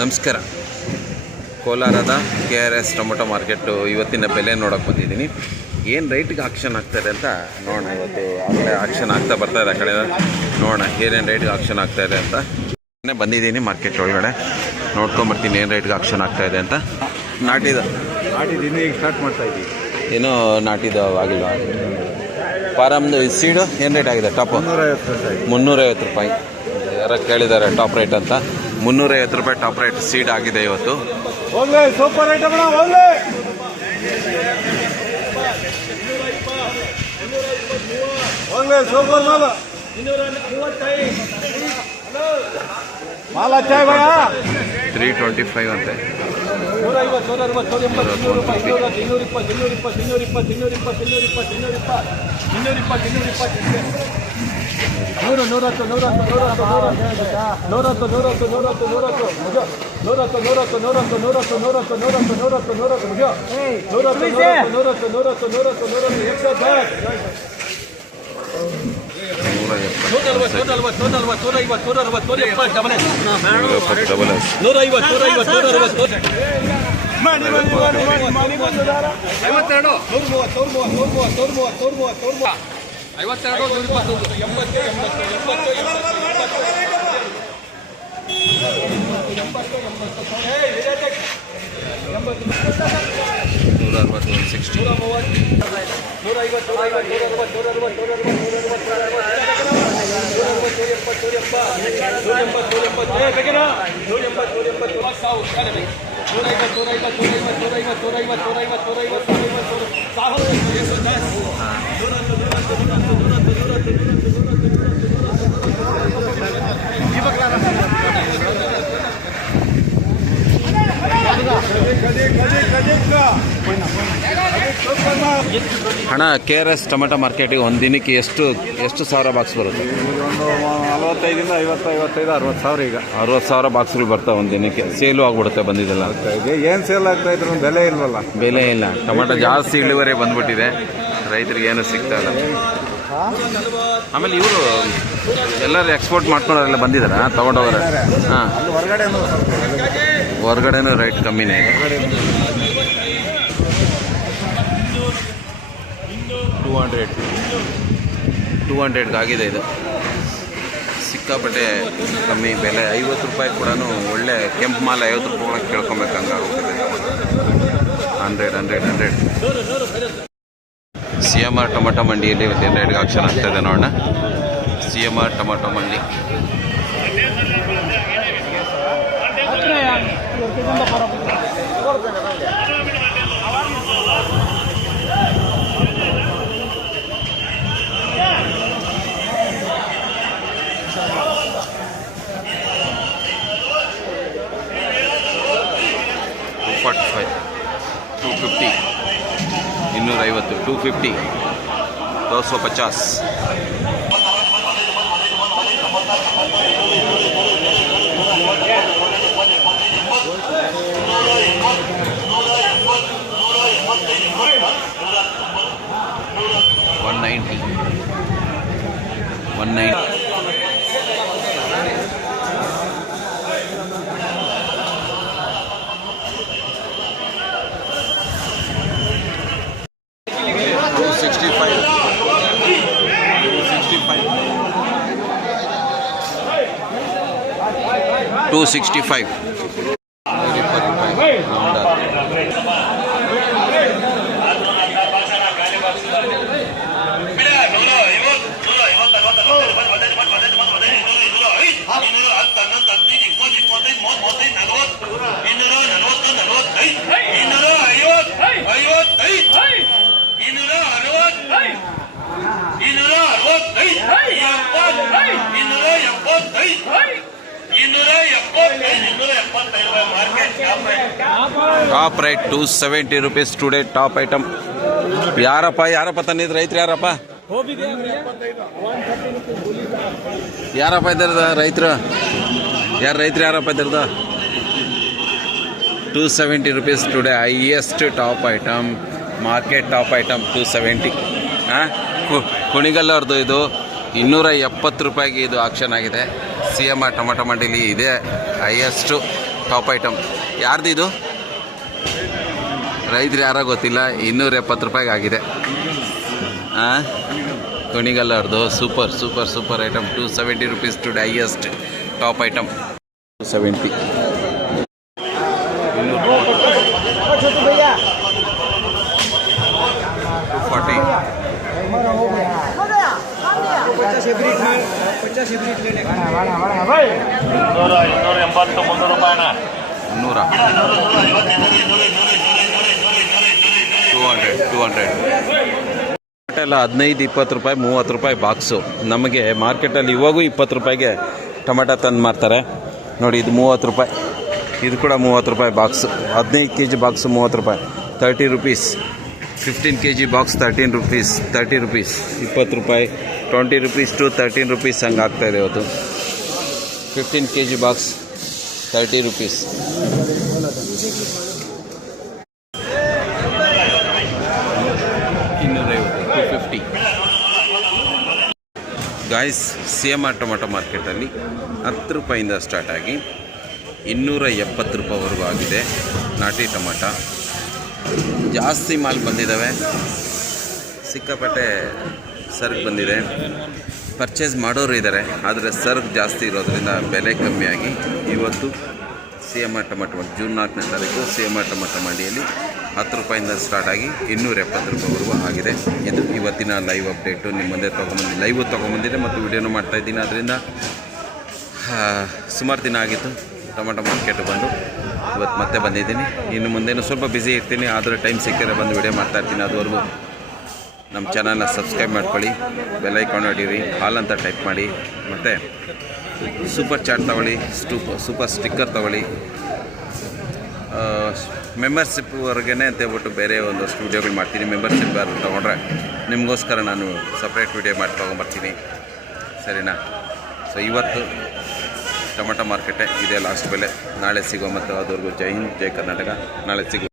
ನಮಸ್ಕಾರ. ಕೋಲಾರದ KRS tomato market ಇವತ್ತಿನ ಬೆಲೆ ನೋಡೋಕೆ ಬಂದಿದ್ದೀನಿ. ಏನು ರೇಟಿಗೆ ಆಕ್ಷನ್ ಆಗ್ತಾಯಿದೆ ಅಂತ ನೋಡೋಣ. ಇವತ್ತು ಆಗಲೇ ಆಕ್ಷನ್ ಆಗ್ತಾ ಬರ್ತಾಯಿದೆ ಆ ಕಡೆ. ನೋಡೋಣ ಏನೇನು ರೇಟಿಗೆ ಆಕ್ಷನ್ ಆಗ್ತಾಯಿದೆ ಅಂತ. ಬಂದಿದ್ದೀನಿ ಮಾರ್ಕೆಟ್ ಒಳಗಡೆ, ನೋಡ್ಕೊಂಬರ್ತೀನಿ ಏನು ರೇಟಿಗೆ ಆಕ್ಷನ್ ಆಗ್ತಾಯಿದೆ ಅಂತ. ನಾಟಿದ್ದು ಇನ್ನೂ ಈಗ ಸ್ಟಾರ್ಟ್ ಮಾಡ್ತಾಯಿದ್ದೀವಿ. ಏನೋ ನಾಟಿದ್ದು ಆಗಿಲ್ಲ. ಫಾರಮ್ದು ಸೀಡು ಏನು ರೇಟ್ ಆಗಿದೆ? ಟಾಪು 350 ರೂಪಾಯಿ. ಯಾರು ಕೇಳಿದ್ದಾರೆ ಟಾಪ್ ರೇಟ್ ಅಂತ. 350 ರೂಪಾಯಿ ಟಾಪ್ ರೇಟ್ ಸೀಡ್ ಆಗಿದೆ ಇವತ್ತು. ಸೂಪರ್ ಐಟಮ್ ಸೂಪರ್ ಮಾಲ 325 ಅಂತೆ. ಹಣ KRS ಟೊಮೆಟೊ ಮಾರ್ಕೆಟಿಗೆ ಒಂದು ದಿನಕ್ಕೆ ಎಷ್ಟು ಸಾವಿರ ಬಾಕ್ಸ್ ಬರುತ್ತೆ? 45 55 60 ಸಾವಿರ. ಈಗ 60 ಸಾವಿರ ಬಾಕ್ಸ್ಗಳು ಬರ್ತಾವೆ ಒಂದು ದಿನಕ್ಕೆ. ಸೇಲು ಆಗ್ಬಿಡುತ್ತೆ ಬಂದಿದ್ದೆಲ್ಲ. ಏನು ಸೇಲ್ ಆಗ್ತಾ ಇದ್ರು ಬೆಲೆ ಇಲ್ವಲ್ಲ. ಬೆಲೆ ಇಲ್ಲ. ಟೊಮೆಟೊ ಜಾಸ್ತಿ ಇಳುವರಿ ಬಂದ್ಬಿಟ್ಟಿದೆ, ರೈತರಿಗೆ ಏನು ಸಿಗ್ತಾ ಇಲ್ಲ. ಆಮೇಲೆ ಇವರು ಎಲ್ಲರೂ ಎಕ್ಸ್ಪೋರ್ಟ್ ಮಾಡ್ಕೊಂಡವರೆಲ್ಲ ಬಂದಿದ್ದಾರೆ, ತೊಗೊಂಡೋಗ್ರೆ. ಹಾಂ, ಹೊರಗಡೆನೂ ರೇಟ್ ಕಮ್ಮಿನೇ ಇದೆ. 200 ಆಗಿದೆ ಇದು. ಸಿಕ್ಕಾಪಟ್ಟೆ ಕಮ್ಮಿ ಬೆಲೆ. 50 ರೂಪಾಯಿ ಕೂಡ ಒಳ್ಳೆ ಕೆಂಪು ಮಾಲ 50 ರೂಪಾಯಿ ಕೇಳ್ಕೊಬೇಕಂಗಾಗುತ್ತೆ. 100. CMR ಟೊಮೆಟೊ ಮಂಡಿಯಲ್ಲಿ ಇವತ್ತೇನು ರೇಟ್ಗೆ ಆಕ್ಷನ್ ಆಗ್ತಾಯಿದೆ ನೋಡೋಣ. CMR ಟೊಮೆಟೊ ಮಂಡಿ. $245, $250, $250, $250, $250. $190. $265. Top right $270 today top item. ಯಾರಪ್ಪ ತಂದಿದ್ದು? ರೈತರು ಯಾರಪ್ಪ ಇದ್ದಾರದ? ರೈತರು ಯಾರಪ್ಪ ಇದ್ದಾರದ? $270 today highest top item. Market top item 270. Kunigal ಅವ್ರದ್ದು ಇದು 270 ರೂಪಾಯಿಗೆ ಇದು ಆಕ್ಷನ್ ಆಗಿದೆ. CMR ಟೊಮೆಟೊ ಮಂಡಿಲಿ ಇದೆ ಹೈಯೆಸ್ಟು ಟಾಪ್ ಐಟಮ್. ಯಾರ್ದು ಇದು? ರೈತರು ಯಾರೋ ಗೊತ್ತಿಲ್ಲ. 270 ರೂಪಾಯಿಗೆ ಆಗಿದೆ. ಹಾಂ, ಕುಣಿಗಲ್ಲರ್ದು super super super item. 270 rupees to highest top item. 270. 240. ಮುನ್ನೂರ 200. ಎಲ್ಲ 15-20 ರೂಪಾಯಿ, 30 ರೂಪಾಯಿ ಬಾಕ್ಸು. ನಮಗೆ ಮಾರ್ಕೆಟಲ್ಲಿ ಇವಾಗೂ 20 ರೂಪಾಯಿಗೆ ಟೊಮೆಟೊ ತಂದು ಮಾರ್ತಾರೆ ನೋಡಿ. ಇದು 30 ರೂಪಾಯಿ. ಇದು ಕೂಡ 30 ರೂಪಾಯಿ ಬಾಕ್ಸು. 15 kg ಬಾಕ್ಸು 30 ರೂಪಾಯಿ. 30 rupees. 15 kg box 13 rupees. 30 rupees. 20 ರೂಪಾಯಿ. 20 rupees to 13 rupees ಹಂಗೆ ಆಗ್ತಾಯಿದೆ ಇವತ್ತು. 15 kg box 30 rupees. Guys, CMR tomato ಮಾರ್ಕೆಟಲ್ಲಿ 10 ರೂಪಾಯಿಂದ ಸ್ಟಾರ್ಟ್ ಆಗಿ 270 ರೂಪಾಯಿವರೆಗೂ ಆಗಿದೆ ನಾಟಿ ಟೊಮೆಟೊ. ಜಾಸ್ತಿ ಮಾಲ್ ಬಂದಿದ್ದಾವೆ, ಸಿಕ್ಕಾಪಟ್ಟೆ ಸರಕು ಬಂದಿದೆ. ಪರ್ಚೇಸ್ ಮಾಡೋರು ಇದ್ದಾರೆ, ಆದರೆ ಸರಕು ಜಾಸ್ತಿ ಇರೋದ್ರಿಂದ ಬೆಲೆ ಕಮ್ಮಿಯಾಗಿ ಇವತ್ತು CMR ಟೊಮೆಟೊ ಜೂನ್ 4ನೇ ತಾರೀಕು CMR ಟೊಮೆಟೊ ಮಂಡಿಯಲ್ಲಿ 10 ರೂಪಾಯಿಂದ ಸ್ಟಾರ್ಟ್ ಆಗಿ 270 ರೂಪಾಯಿವರೆಗೂ ಆಗಿದೆ. ಇದು ಇವತ್ತಿನ ಲೈವ್ ಅಪ್ಡೇಟು. ನಿಮ್ಮ ಮುಂದೆ ತೊಗೊಂಬಂದಿದೆ ಮತ್ತು ವಿಡಿಯೋನು ಮಾಡ್ತಾಯಿದ್ದೀನಿ. ಅದರಿಂದ ಸುಮಾರು ದಿನ ಆಗಿತ್ತು ಟೊಮೆಟೊ ಮಾರ್ಕೆಟ್ ಬಂದು. ಇವತ್ತು ಮತ್ತೆ ಬಂದಿದ್ದೀನಿ. ಇನ್ನು ಮುಂದೇನು ಸ್ವಲ್ಪ ಬ್ಯುಸಿ ಇರ್ತೀನಿ, ಆದರೆ ಟೈಮ್ ಸಿಕ್ಕಿದ್ರೆ ಬಂದು ವಿಡಿಯೋ ಮಾಡ್ತಾಯಿರ್ತೀನಿ. ಅದುವರೆಗೂ ನಮ್ಮ ಚಾನಲ್ನ ಸಬ್ಸ್ಕ್ರೈಬ್ ಮಾಡ್ಕೊಳ್ಳಿ, ಬೆಲ್ ಐಕಾನ್ ಹೊಡೀರಿ, ಹಾಲ್ ಅಂತ ಟೈಪ್ ಮಾಡಿ, ಮತ್ತು ಸೂಪರ್ ಚಾಟ್ ತೊಗೊಳ್ಳಿ, ಸೂಪರ್ ಸ್ಟಿಕ್ಕರ್ ತೊಗೊಳ್ಳಿ. ಮೆಂಬರ್ಶಿಪ್ವರೆಗೇ ಅಂತ ಹೇಳ್ಬಿಟ್ಟು ಬೇರೆ ಒಂದಷ್ಟು ವೀಡಿಯೋಗಳು ಮಾಡ್ತೀನಿ. ಮೆಂಬರ್ಶಿಪ್ ಯಾರು ತೊಗೊಂಡ್ರೆ ನಿಮಗೋಸ್ಕರ ನಾನು ಸಪ್ರೇಟ್ ವೀಡಿಯೋ ಮಾಡಿ ತೊಗೊಂಬರ್ತೀನಿ, ಸರಿನಾ? ಸೊ ಇವತ್ತು ಟೊಮೆಟೊ ಮಾರ್ಕೆಟೇ ಇದೇ ಲಾಸ್ಟ್ ಬೆಲೆ. ನಾಳೆ ಸಿಗೋ ಮತ್ತು ಅದುವರೆಗೂ ಜೈ ಹಿಂದ್, ಜೈ ಕರ್ನಾಟಕ. ನಾಳೆ ಸಿಗೋ.